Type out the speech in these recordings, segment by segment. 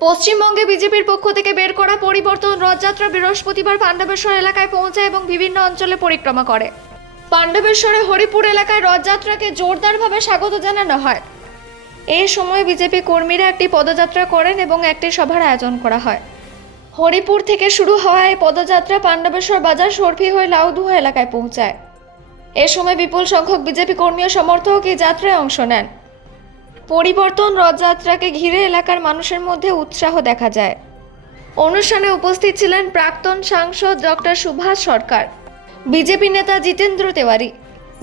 পশ্চিমবঙ্গে বিজেপির পক্ষ থেকে বের করা পরিবর্তন রথযাত্রা বৃহস্পতিবার পাণ্ডবেশ্বর এলাকায় পৌঁছায় এবং বিভিন্ন অঞ্চলে পরিক্রমা করে। পাণ্ডবেশ্বরে হরিপুর এলাকায় রথযাত্রাকে জোরদারভাবে স্বাগত জানানো হয়। এই সময় বিজেপি কর্মীরা একটি পদযাত্রা করেন এবং একটি সভার আয়োজন করা হয়। হরিপুর থেকে শুরু হওয়া এই পদযাত্রা পাণ্ডবেশ্বর বাজার সরফি হয়ে লাউদুয়া এলাকায় পৌঁছায়। এ সময় বিপুল সংখ্যক বিজেপি কর্মী ও সমর্থক এই যাত্রায় অংশ নেন। পরিবর্তন রথযাত্রাকে ঘিরে এলাকার মানুষের মধ্যে উৎসাহ দেখা যায়। অনুষ্ঠানে উপস্থিত ছিলেন প্রাক্তন সাংসদ ডক্টর সুভাষ সরকার, বিজেপি নেতা জিতেন্দ্র তেওয়ারি,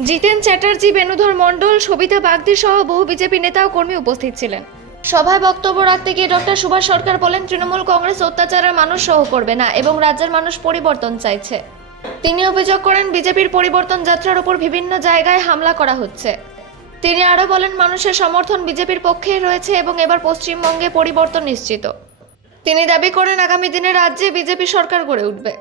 জিতেন চ্যাটার্জি, বেনুধর মণ্ডল, সবিতা বাগদি সহ বহু বিজেপি নেতা ও কর্মী উপস্থিত ছিলেন। সভায় বক্তব্য রাখতে গিয়ে ডক্টর সুভাষ সরকার বলেন, তৃণমূল কংগ্রেস অত্যাচারের মানুষ সহ করবে না এবং রাজ্যের মানুষ পরিবর্তন চাইছে। তিনি অভিযোগ করেন বিজেপির পরিবর্তন যাত্রার উপর বিভিন্ন জায়গায় হামলা করা হচ্ছে। তিনি আরও বলেন, মানুষের সমর্থন বিজেপির পক্ষেই রয়েছে এবং এবার পশ্চিমবঙ্গে পরিবর্তন নিশ্চিত। তিনি দাবি করেন আগামী দিনে রাজ্যে বিজেপি সরকার গড়ে উঠবে।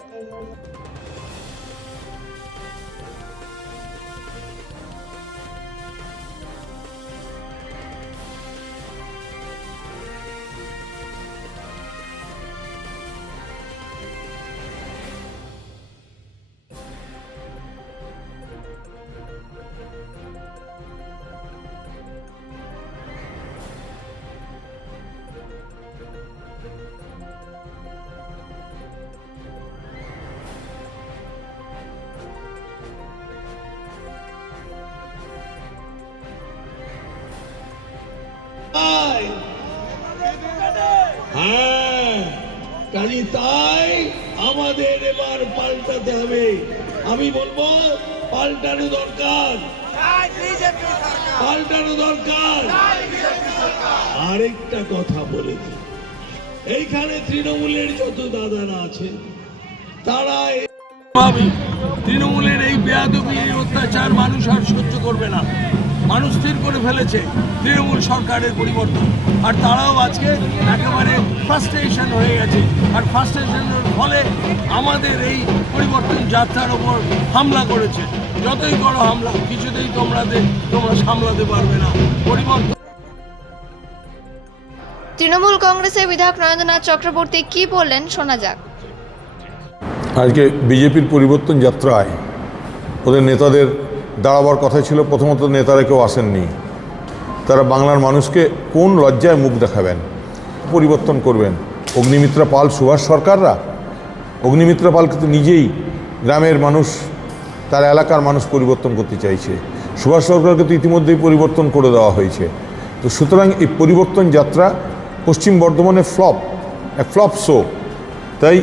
হ্যাঁ, কাজী তাই আমাদের এবার পাল্টাতে হবে। আমি বলবো পাল্টানো দরকার, পাল্টানো দরকার। আরেকটা কথা বলে দিই, এইখানে তৃণমূলের যত দাদারা আছে তারা তৃণমূলের এই বেয়াদবি, এই অত্যাচার মানুষ আর সহ্য করবে না। মানুষ স্থির করে ফেলেছে তৃণমূল সরকারের পরিবর্তন, আর তারাও আজকে একেবারে ফ্রাস্ট্রেশন হয়ে গেছে। আর ফ্রাস্ট্রেশনের ফলে আমাদের এই পরিবর্তন যাত্রার ওপর হামলা করেছে। যতই বড় হামলা, কিছুতেই তোমরা সামলাতে পারবে না পরিবর্তন। তৃণমূল কংগ্রেসের বিধায়ক নরেন্দ্রনাথ চক্রবর্তী কি বললেন শোনা যাক। আজকে বিজেপির পরিবর্তন যাত্রায় ওদের নেতাদের দাঁড়াবার কথা ছিল। প্রথমত নেতারা কেউ আসেননি। তারা বাংলার মানুষকে কোন লজ্জায় মুখ দেখাবেন, পরিবর্তন করবেন? অগ্নিমিত্রা পাল, সুভাষ সরকাররা? অগ্নিমিত্রা পালকে তো নিজেই গ্রামের মানুষ, তার এলাকার মানুষ পরিবর্তন করতে চাইছে। সুভাষ সরকারকে তো ইতিমধ্যেই পরিবর্তন করে দেওয়া হয়েছে। তো সুতরাং এই পরিবর্তন যাত্রা পশ্চিম বর্ধমানে এক ফ্লপ শো। তাই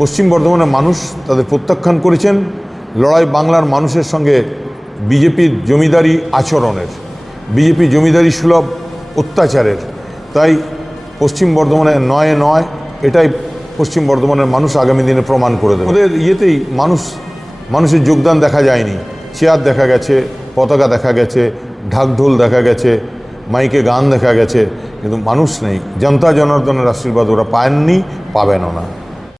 পশ্চিম বর্ধমানের মানুষ তাদের প্রত্যাখ্যান করেছেন। লড়াই বাংলার মানুষের সঙ্গে বিজেপির জমিদারি আচরণের, বিজেপি জমিদারি সুলভ অত্যাচারের। তাই পশ্চিম বর্ধমানে নয় এটাই পশ্চিম বর্ধমানের মানুষ আগামী দিনে প্রমাণ করে দেবে। ওদের ইয়েতেই মানুষের যোগদান দেখা যায়নি। চেয়ার দেখা গেছে, পতাকা দেখা গেছে, ঢাকঢোল দেখা গেছে, মাইকে গান দেখা গেছে, কিন্তু মানুষ নেই। জনতা জনার্দনের আশীর্বাদ ওরা পায়নি, পাবেনও না।